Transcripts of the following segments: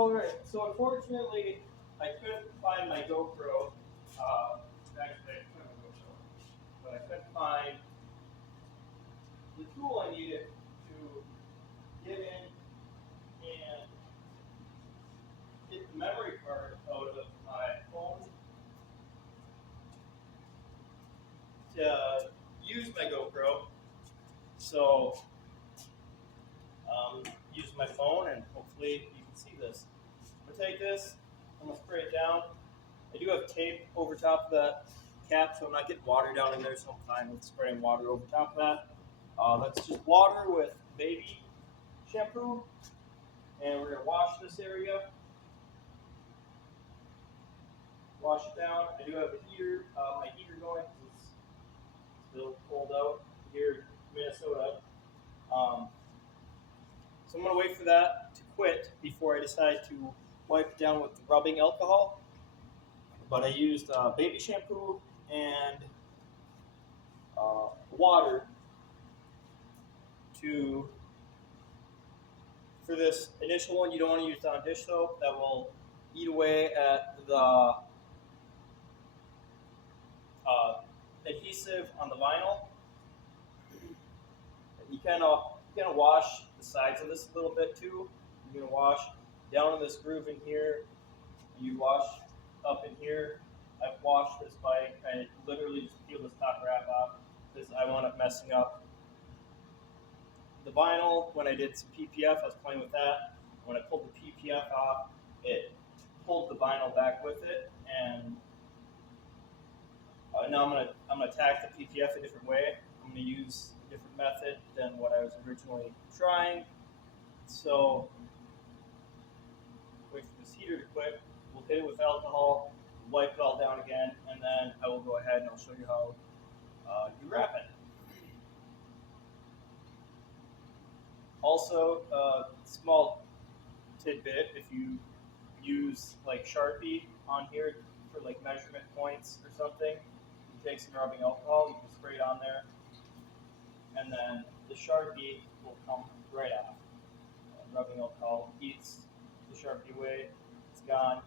Alright, so unfortunately, I couldn't find my GoPro. Actually, I couldn't have a GoPro, but I couldn't find the tool I needed to get in and get the memory card out of my phone to use my GoPro. So, use my phone and hopefully you can see this. I'm going to take this, I'm going to spray it down. I do have tape over top of that cap so I'm not getting water down in there, so I'm fine with spraying water over top of that. That's just water with baby shampoo, and we're going to wash this area. Wash it down. I do have a heater, my heater going because it's still cold out here in Minnesota. So I'm going to wait for that to quit before I decide to wipe it down with the rubbing alcohol. But I used baby shampoo and water for this initial one. You don't want to use Dawn dish soap. That will eat away at the adhesive on the vinyl. You kind of wash the sides of this a little bit too. You're gonna wash down in this groove in here. You wash up in here. I've washed this bike. I literally just peel this top wrap off because I wound up messing up the vinyl. When I did some PPF, I was playing with that. When I pulled the PPF off, it pulled the vinyl back with it, and now I'm gonna attack the PPF a different way. I'm gonna use a different method than what I was originally trying. So wait for this heater to quit. We'll hit it with alcohol, wipe it all down again, and then I will go ahead and I'll show you how you wrap it. Also, small tidbit: if you use like Sharpie on here for like measurement points or something, you take some rubbing alcohol, you can spray it on there, and then the Sharpie will come right off. Rubbing alcohol eats the Sharpie away, it's gone.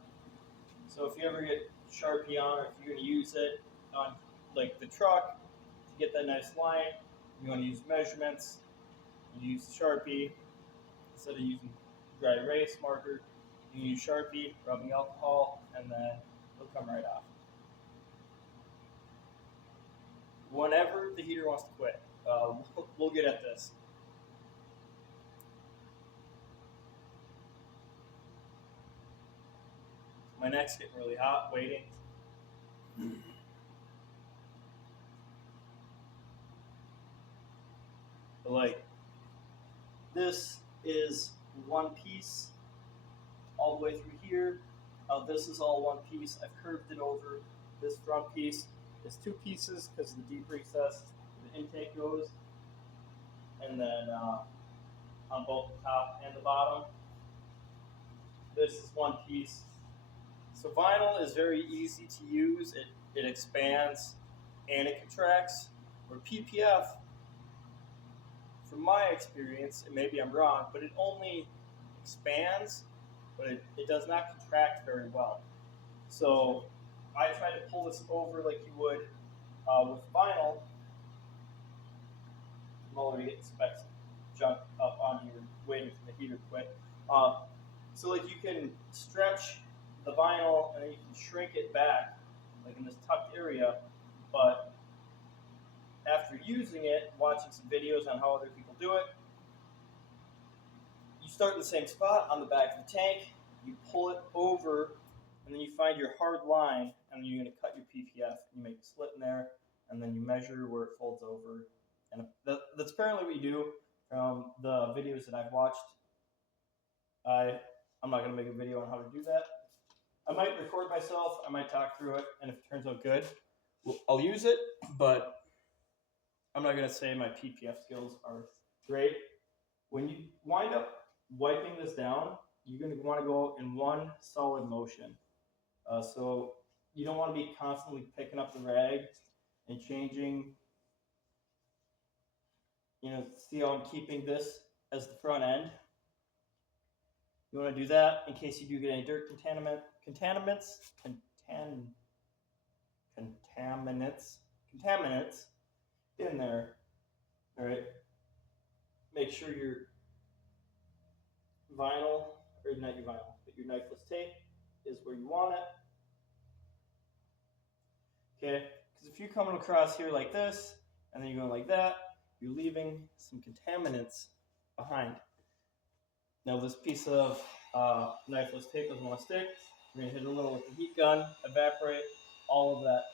So if you ever get Sharpie on, or if you're going to use it on like the truck to get that nice line, you want to use measurements, you use Sharpie instead of using dry erase marker. You use Sharpie, rubbing alcohol, and then it'll come right off. Whenever the heater wants to quit, we'll get at this. My neck's getting really hot waiting. But like, this is one piece all the way through here. This is all one piece. I've curved it over. This front piece is two pieces because of the deep recess the intake goes. And then on both the top and the bottom, this is one piece. So vinyl is very easy to use. It expands and it contracts. Where PPF, from my experience, and maybe I'm wrong, but it only expands, but it does not contract very well. So I try to pull this over like you would with vinyl. I'm already getting specs junk up on here, waiting for the heater to quit. So like you can stretch the vinyl and then you can shrink it back, like in this tucked area, but after using it, watching some videos on how other people do it, you start in the same spot on the back of the tank, you pull it over, and then you find your hard line, and then you're going to cut your PPF. You make a slit in there, and then you measure where it folds over. And that's apparently what you do from the videos that I've watched. I'm not going to make a video on how to do that. I might record myself, I might talk through it, and if it turns out good, I'll use it, but I'm not going to say my PPF skills are great. When you wind up wiping this down, you're going to want to go in one solid motion. So you don't want to be constantly picking up the rag and changing. See how I'm keeping this as the front end? You want to do that in case you do get any dirt contaminants in there. All right. Make sure your vinyl, or not your vinyl, but your knifeless tape is where you want it. Okay, because if you're coming across here like this, and then you're going like that, you're leaving some contaminants behind. Now this piece of knifeless tape doesn't want to stick. We're going to hit it a little with the heat gun, evaporate all of that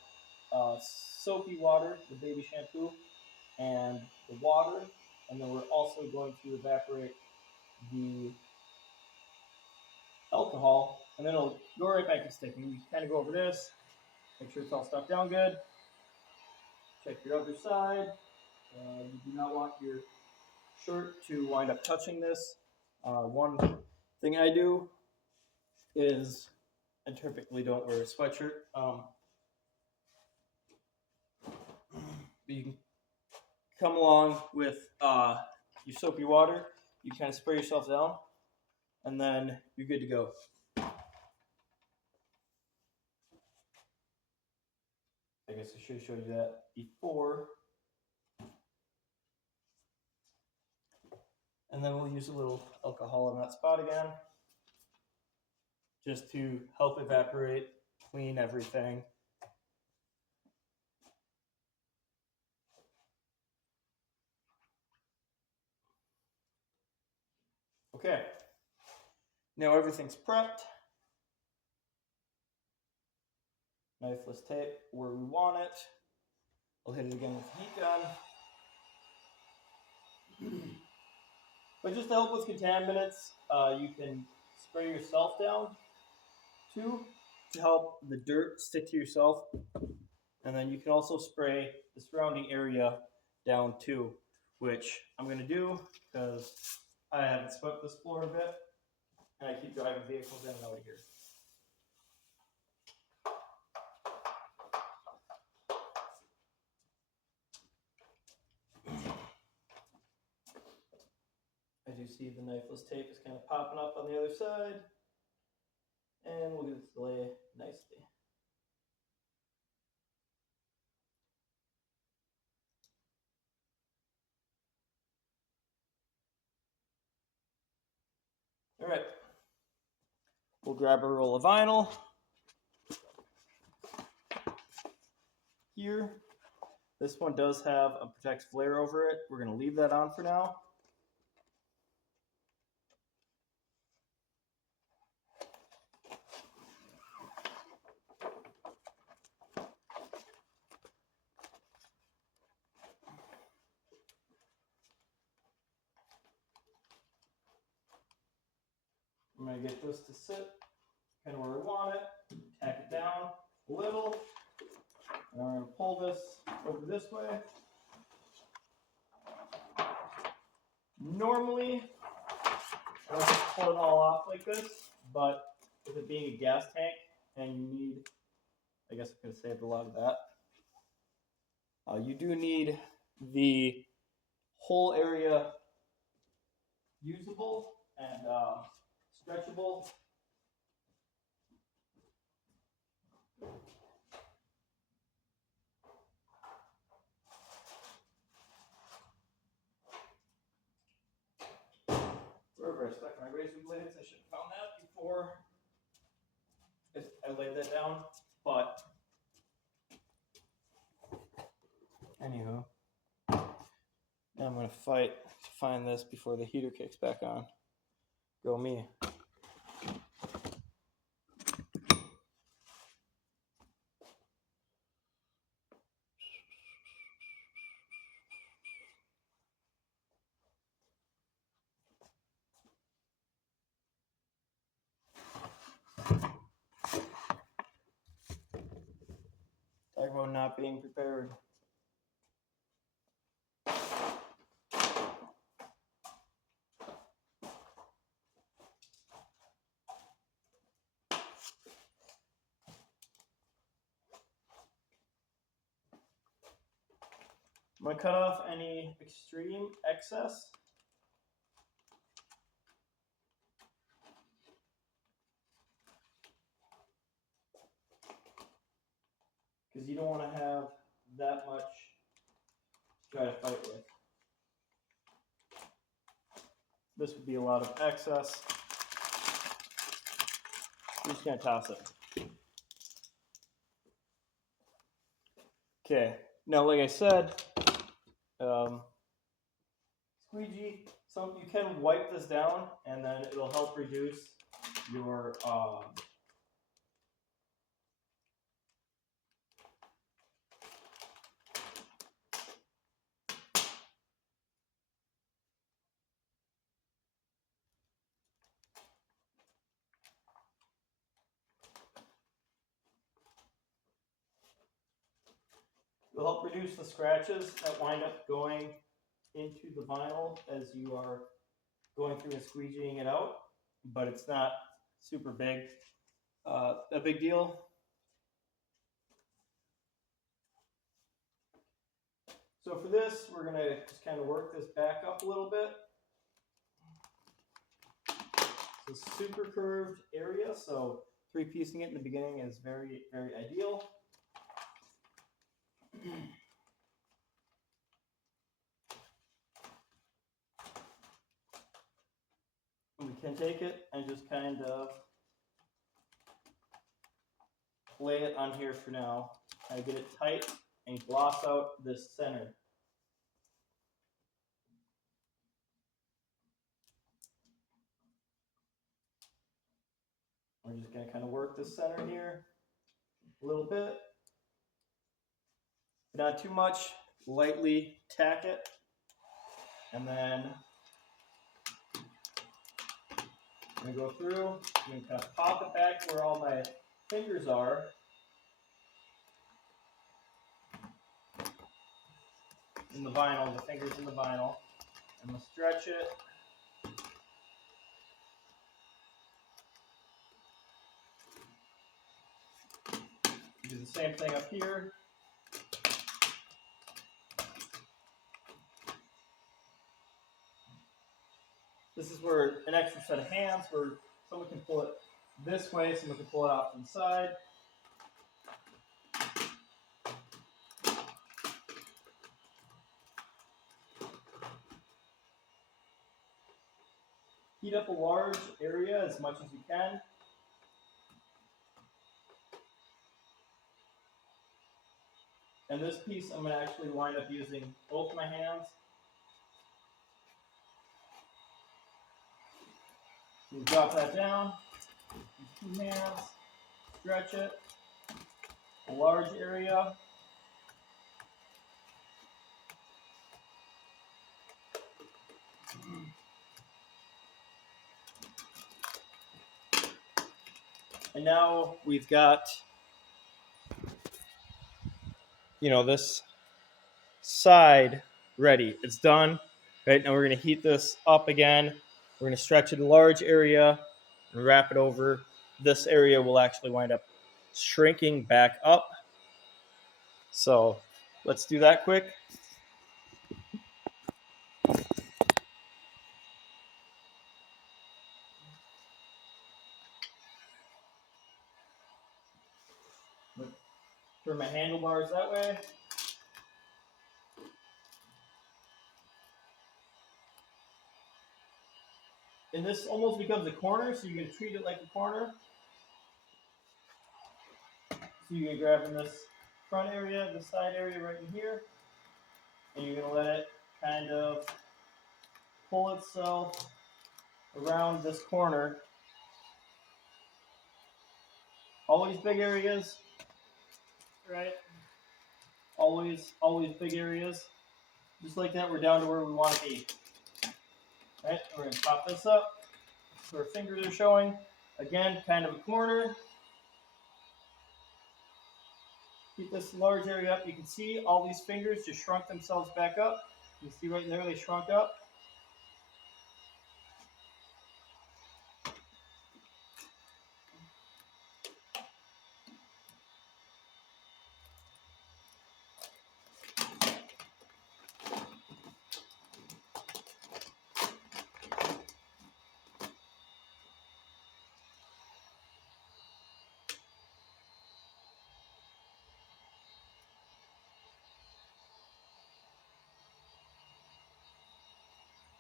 soapy water, the baby shampoo, and the water, and then we're also going to evaporate the alcohol, and then it'll go right back to sticking. You kind of go over this, make sure it's all stuck down good. Check your other side. You do not want your shirt to wind up touching this. One thing I do is I typically don't wear a sweatshirt. You can come along with your soapy water. You kind of spray yourself down, and then you're good to go. I guess I should have showed you that before. And then we'll use a little alcohol on that spot again, just to help evaporate, clean everything. Okay, now everything's prepped. Knifeless tape where we want it. I'll hit it again with the heat gun. But just to help with contaminants, you can spray yourself down too, to help the dirt stick to yourself. And then you can also spray the surrounding area down too, which I'm going to do because I haven't swept this floor a bit, and I keep driving vehicles in and out of here. As you see, the knifeless tape is kind of popping up on the other side, and we'll get it to lay nicely. All right, we'll grab a roll of vinyl here. This one does have a protect flare over it. We're going to leave that on for now. I'm going to get this to sit kind of where we want it, tack it down a little, and I'm going to pull this over this way. Normally, I don't just pull it all off like this, but with it being a gas tank and you need, I guess I could have saved a lot of that. You do need the whole area usable and stretchable. Wherever I stuck my razor blades, I should have found that before I laid that down, but anywho, now I'm going to fight to find this before the heater kicks back on. Go me. Talk about not being prepared. I'm going to cut off any extreme excess. you don't want to have that much to try to fight with. This would be a lot of excess. We're just going to toss it. Okay, now like I said, squeegee, you can wipe this down and then it'll help reduce your it'll help reduce the scratches that wind up going into the vinyl as you are going through and squeegeeing it out, but it's not super big, a big deal. So for this, we're going to just kind of work this back up a little bit. It's a super curved area, so three-piecing it in the beginning is very, very ideal. We can take it and just kind of lay it on here for now. I get it tight and gloss out this center. We're just going to kind of work this center here a little bit. Not too much, lightly tack it, and then I'm going to go through, I'm going to kind of pop it back where all my fingers are. In the vinyl, the fingers in the vinyl. I'm going to stretch it. Do the same thing up here. This is where an extra set of hands, where someone can pull it this way, someone can pull it off to the side. Heat up a large area as much as you can. And this piece, I'm going to actually wind up using both my hands. You drop that down, use 2 hands, stretch it, a large area. And now we've got, this side ready. It's done. Right, now we're going to heat this up again. We're going to stretch it a large area and wrap it over. This area will actually wind up shrinking back up. So let's do that quick. Turn my handlebars that way. And this almost becomes a corner, so you're going to treat it like a corner. So you're going to grab in this front area, the side area right in here, and you're going to let it kind of pull itself around this corner. Always big areas, right? Always big areas. Just like that, we're down to where we want to be. Right, we're going to pop this up so our fingers are showing. Again, kind of a corner. Keep this large area up. You can see all these fingers just shrunk themselves back up. You see right there, they shrunk up.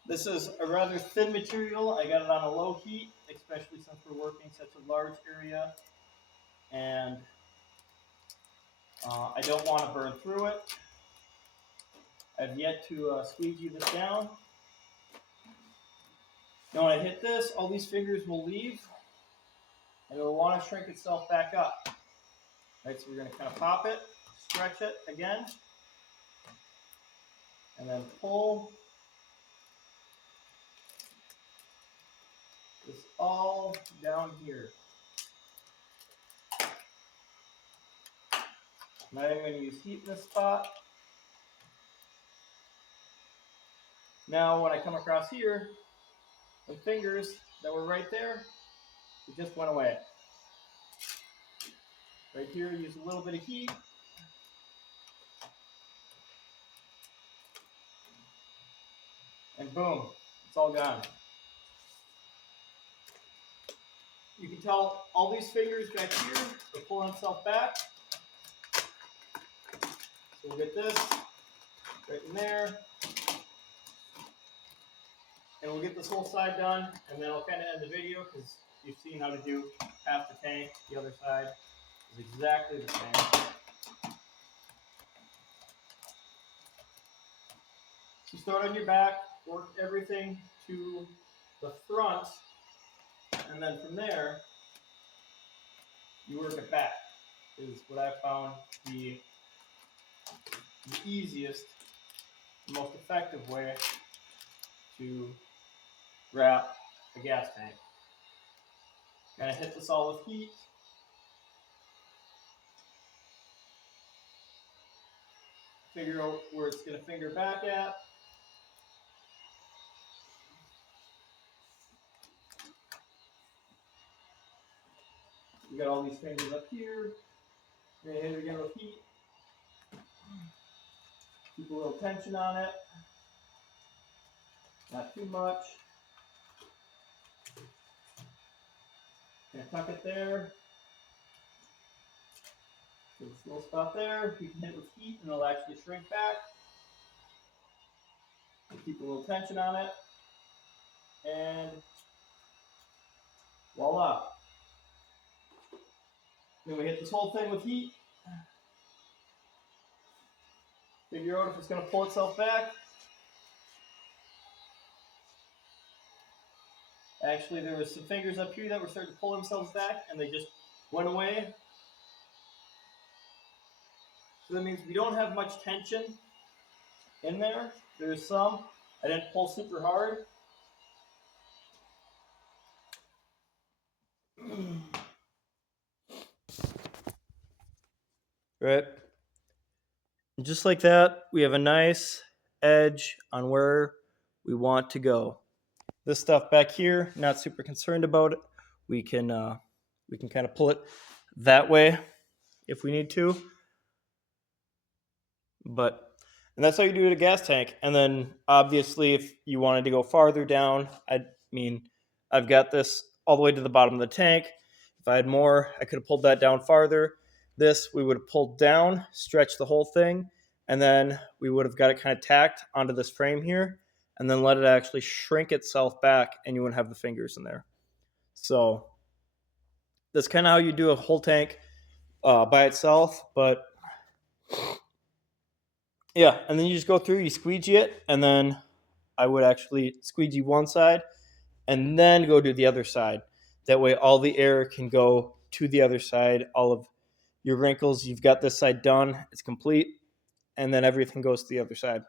This is a rather thin material. I got it on a low heat, especially since we're working such a large area. And I don't want to burn through it. I've yet to squeegee this down. Now when I hit this, all these fingers will leave, and it will want to shrink itself back up. Right, so we're going to kind of pop it, stretch it again, and then pull this all down here. Now I'm going to use heat in this spot. Now when I come across here, the fingers that were right there, it just went away. Right here, use a little bit of heat. And boom, it's all gone. You can tell all these fingers back here are pulling themselves back. So we'll get this right in there. And we'll get this whole side done, and then I'll kind of end the video because you've seen how to do half the tank. The other side is exactly the same. You start on your back, work everything to the front, and then from there, you work it back. Is what I found the easiest, most effective way to wrap a gas tank. Gonna hit this all with heat. Figure out where it's gonna finger back at. You got all these fingers up here. You're gonna hit it again with heat. Keep a little tension on it. Not too much. Gonna tuck it there. This little spot there. You can hit with heat and it'll actually shrink back. Keep a little tension on it. And voila. Then we hit this whole thing with heat. Figure out if it's going to pull itself back. Actually, there was some fingers up here that were starting to pull themselves back, and they just went away. So that means we don't have much tension in there. There's some. I didn't pull super hard. Right. Just like that, we have a nice edge on where we want to go. This stuff back here, not super concerned about it. We can kind of pull it that way if we need to. And that's how you do it at a gas tank. And then obviously if you wanted to go farther down, I've got this all the way to the bottom of the tank. If I had more, I could have pulled that down farther. This we would have pulled down, stretched the whole thing, and then we would have got it kind of tacked onto this frame here, and then let it actually shrink itself back, and you wouldn't have the fingers in there. So that's kind of how you do a whole tank by itself. But yeah, and then you just go through, you squeegee it, and then I would actually squeegee one side and then go to the other side. That way all the air can go to the other side. All of your wrinkles, you've got this side done, it's complete, and then everything goes to the other side.